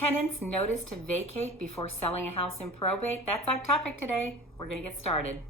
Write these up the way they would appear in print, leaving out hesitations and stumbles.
Tenants notice to vacate before selling a house in probate. That's our topic today. We're going to get started.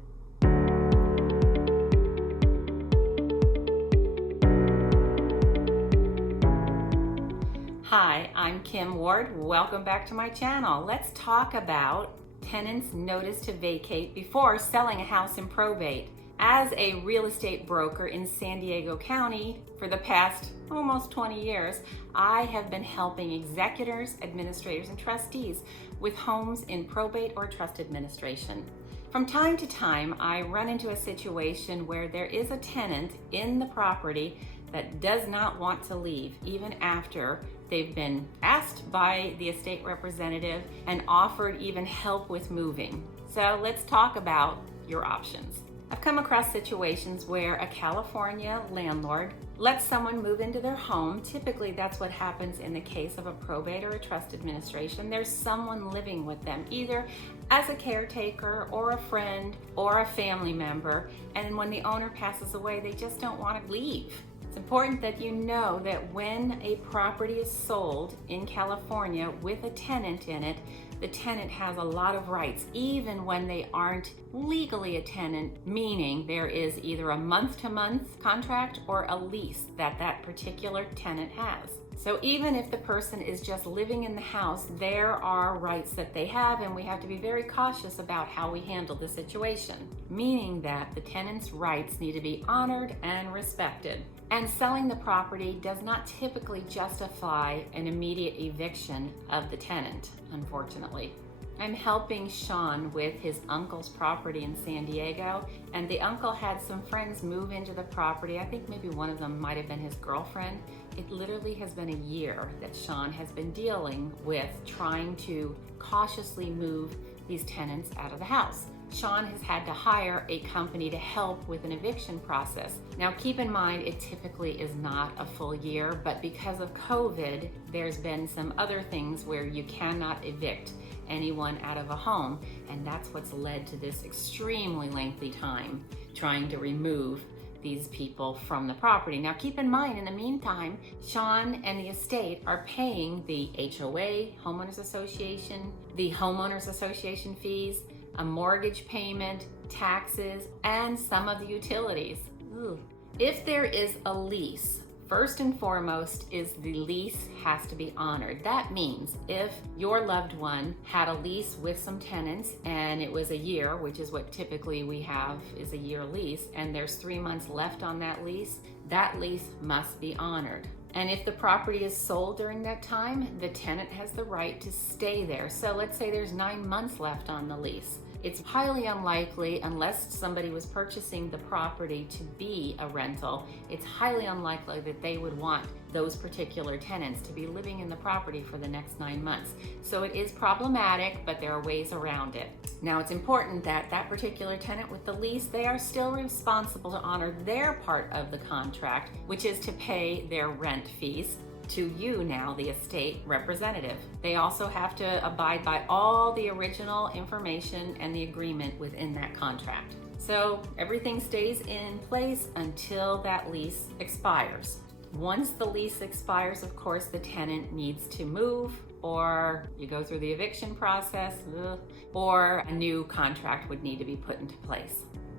Hi, I'm Kim Ward. Welcome back to my channel. Let's talk about tenants notice to vacate before selling a house in probate. As a real estate broker in San Diego County for the past almost 20 years, I have been helping executors, administrators, and trustees with homes in probate or trust administration. From time to time, I run into a situation where there is a tenant in the property that does not want to leave, even after they've been asked by the estate representative and offered even help with moving. So let's talk about your options. I've come across situations where a California landlord lets someone move into their home. Typically, that's what happens in the case of a probate or a trust administration. There's someone living with them, either as a caretaker or a friend or a family member. And when the owner passes away, they just don't want to leave. It's important that you know that when a property is sold in California with a tenant in it, the tenant has a lot of rights, even when they aren't legally a tenant, meaning there is either a month-to-month contract or a lease that that particular tenant has. So even if the person is just living in the house, there are rights that they have, and we have to be very cautious about how we handle the situation, meaning that the tenant's rights need to be honored and respected. And selling the property does not typically justify an immediate eviction of the tenant, unfortunately. I'm helping Sean with his uncle's property in San Diego, and the uncle had some friends move into the property. I think maybe one of them might have been his girlfriend. It literally has been a year that Sean has been dealing with trying to cautiously move these tenants out of the house. Sean has had to hire a company to help with an eviction process. Now keep in mind, it typically is not a full year, but because of COVID, there's been some other things where you cannot evict anyone out of a home, and that's what's led to this extremely lengthy time trying to remove these people from the property. Now keep in mind, in the meantime, Sean and the estate are paying the HOA, Homeowners Association, the Homeowners Association fees, a mortgage payment, taxes, and some of the utilities. Ooh. If there is a lease, first and foremost is the lease has to be honored. That means if your loved one had a lease with some tenants and it was a year, which is what typically we have is a year lease, and there's 3 months left on that lease must be honored. And if the property is sold during that time, the tenant has the right to stay there. So let's say there's 9 months left on the lease. It's highly unlikely, unless somebody was purchasing the property to be a rental, it's highly unlikely that they would want those particular tenants to be living in the property for the next 9 months. So it is problematic, but there are ways around it. Now it's important that that particular tenant with the lease, they are still responsible to honor their part of the contract, which is to pay their rent fees to you now, the estate representative. They also have to abide by all the original information and the agreement within that contract. So everything stays in place until that lease expires. Once the lease expires, of course, the tenant needs to move, or you go through the eviction process, or a new contract would need to be put into place.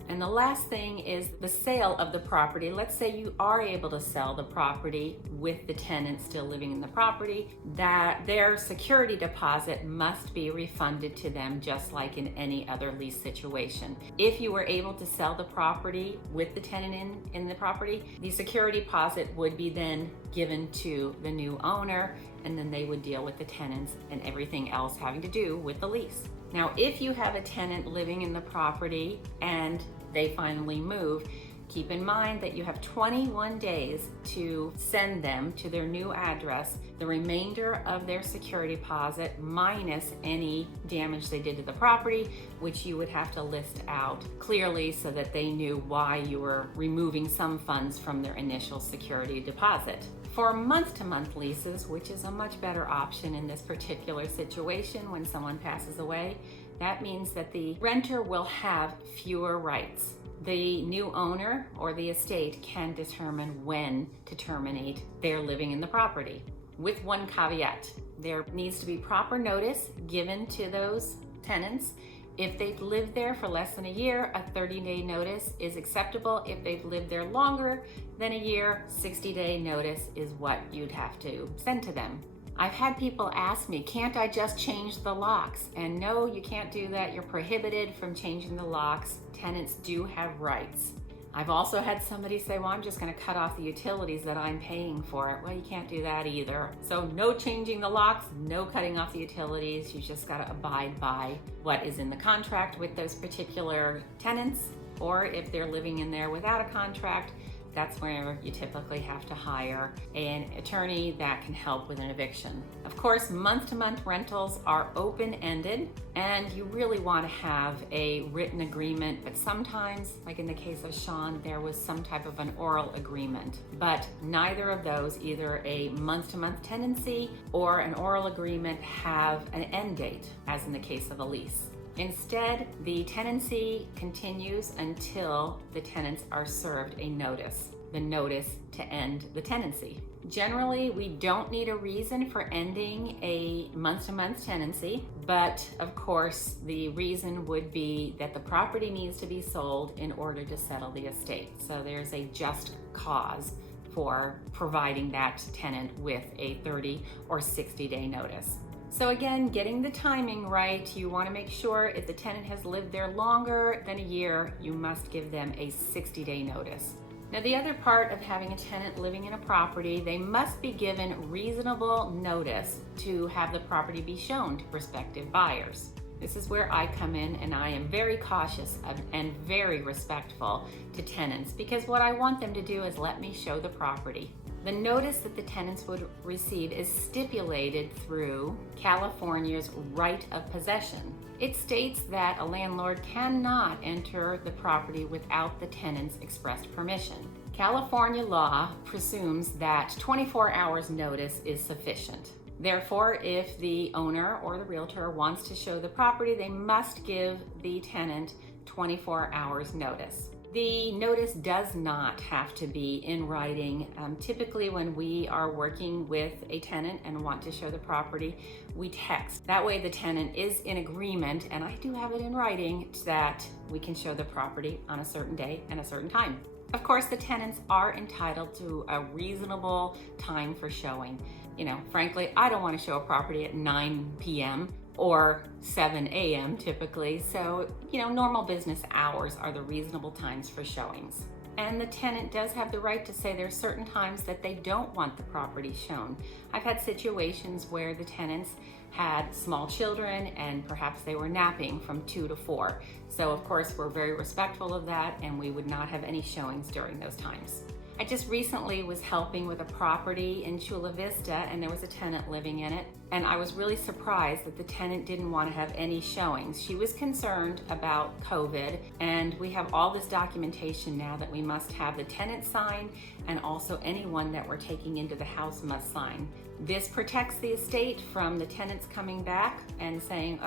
And the last thing is the sale of the property. Let's say you are able to sell the property with the tenant still living in the property, that their security deposit must be refunded to them just like in any other lease situation. If you were able to sell the property with the tenant in the property, the security deposit would be then given to the new owner, and then they would deal with the tenants and everything else having to do with the lease. Now, if you have a tenant living in the property and they finally move, keep in mind that you have 21 days to send them to their new address the remainder of their security deposit minus any damage they did to the property, which you would have to list out clearly so that they knew why you were removing some funds from their initial security deposit. For month-to-month leases, which is a much better option in this particular situation when someone passes away, that means that the renter will have fewer rights. The new owner or the estate can determine when to terminate their living in the property. With one caveat, There needs to be proper notice given to those tenants. If they've lived there for less than a year, a 30-day notice is acceptable. If they've lived there longer than a year, 60-day notice is what you'd have to send to them. I've had people ask me, can't I just change the locks? And no, you can't do that. You're prohibited from changing the locks. Tenants do have rights. I've also had somebody say, well, I'm just going to cut off the utilities that I'm paying for. Well, you can't do that either. So no changing the locks, no cutting off the utilities. You just got to abide by what is in the contract with those particular tenants. Or if they're living in there without a contract, that's where you typically have to hire an attorney that can help with an eviction. Of course, month-to-month rentals are open-ended, and you really want to have a written agreement, but sometimes, like in the case of Sean, there was some type of an oral agreement. But neither of those, either a month-to-month tenancy or an oral agreement, have an end date, as in the case of a lease. Instead, the tenancy continues until the tenants are served a notice, the notice to end the tenancy. Generally, we don't need a reason for ending a month-to-month tenancy, but of course, the reason would be that the property needs to be sold in order to settle the estate. So there's a just cause for providing that tenant with a 30 or 60-day notice. So again, getting the timing right, you want to make sure if the tenant has lived there longer than a year, you must give them a 60-day notice. Now, the other part of having a tenant living in a property, they must be given reasonable notice to have the property be shown to prospective buyers. This is where I come in, and I am very cautious and very respectful to tenants, because what I want them to do is let me show the property. The notice that the tenants would receive is stipulated through California's right of possession. It states that a landlord cannot enter the property without the tenant's expressed permission. California law presumes that 24 hours notice is sufficient. Therefore, if the owner or the realtor wants to show the property, they must give the tenant 24 hours notice. The notice does not have to be in writing. Typically, when we are working with a tenant and want to show the property, we text. That way the tenant is in agreement, and I do have it in writing, that we can show the property on a certain day and a certain time. Of course, the tenants are entitled to a reasonable time for showing. Frankly, I don't want to show a property at 9 p.m. or 7 a.m. typically. So, normal business hours are the reasonable times for showings. And the tenant does have the right to say there's certain times that they don't want the property shown. I've had situations where the tenants had small children and perhaps they were napping from 2 to 4. So of course we're very respectful of that, and we would not have any showings during those times. I just recently was helping with a property in Chula Vista, and there was a tenant living in it. And I was really surprised that the tenant didn't want to have any showings. She was concerned about COVID, and we have all this documentation now that we must have the tenant sign, and also anyone that we're taking into the house must sign. This protects the estate from the tenants coming back and saying, oh,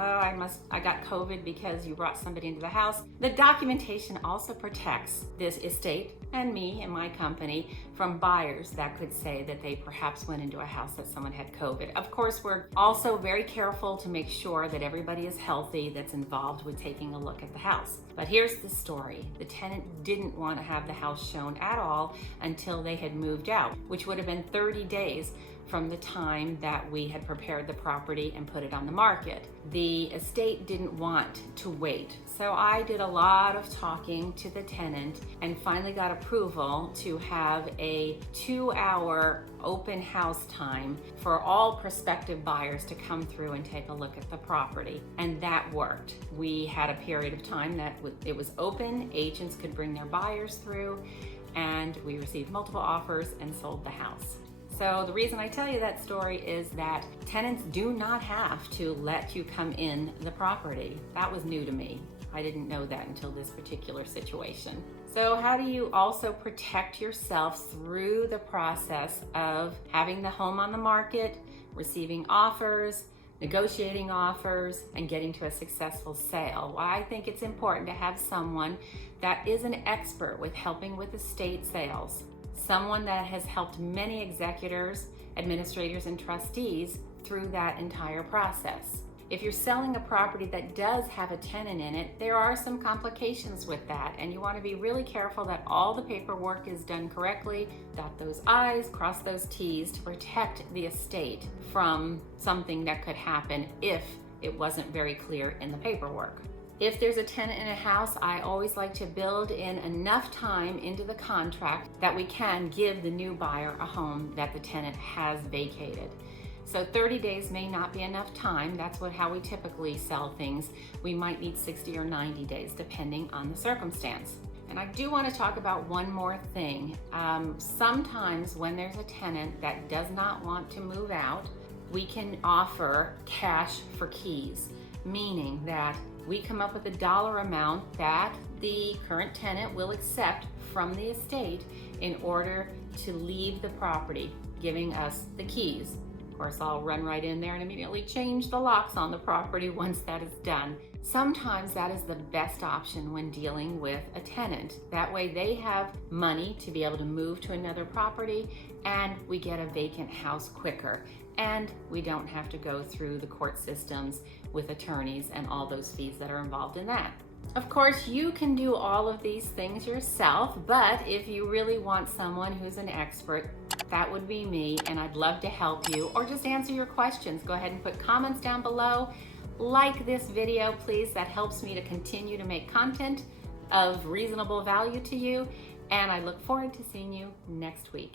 I got COVID because you brought somebody into the house. The documentation also protects this estate and me and my company from buyers that could say that they perhaps went into a house that someone had COVID. Of course, we're also very careful to make sure that everybody is healthy that's involved with taking a look at the house. But here's the story. The tenant didn't want to have the house shown at all until they had moved out, which would have been 30 days from the time that we had prepared the property and put it on the market. The estate didn't want to wait. So I did a lot of talking to the tenant and finally got approval to have a 2-hour open house time for all prospective buyers to come through and take a look at the property. And that worked. We had a period of time that it was open, agents could bring their buyers through, and we received multiple offers and sold the house. So the reason I tell you that story is that tenants do not have to let you come in the property. That was new to me. I didn't know that until this particular situation. So how do you also protect yourself through the process of having the home on the market, receiving offers, negotiating offers, and getting to a successful sale? Well, I think it's important to have someone that is an expert with helping with estate sales. Someone that has helped many executors, administrators, and trustees through that entire process. If you're selling a property that does have a tenant in it, there are some complications with that, and you want to be really careful that all the paperwork is done correctly, dot those I's, cross those T's to protect the estate from something that could happen if it wasn't very clear in the paperwork. If there's a tenant in a house, I always like to build in enough time into the contract that we can give the new buyer a home that the tenant has vacated. So 30 days may not be enough time. That's how we typically sell things. We might need 60 or 90 days depending on the circumstance. And I do want to talk about one more thing. Sometimes when there's a tenant that does not want to move out, we can offer cash for keys, meaning that we come up with a dollar amount that the current tenant will accept from the estate in order to leave the property, giving us the keys. Of course, I'll run right in there and immediately change the locks on the property once that is done. Sometimes that is the best option when dealing with a tenant. That way they have money to be able to move to another property, and we get a vacant house quicker. And we don't have to go through the court systems with attorneys and all those fees that are involved in that. Of course, you can do all of these things yourself, but if you really want someone who's an expert, that would be me, and I'd love to help you or just answer your questions. Go ahead and put comments down below. Like this video, please. That helps me to continue to make content of reasonable value to you, and I look forward to seeing you next week.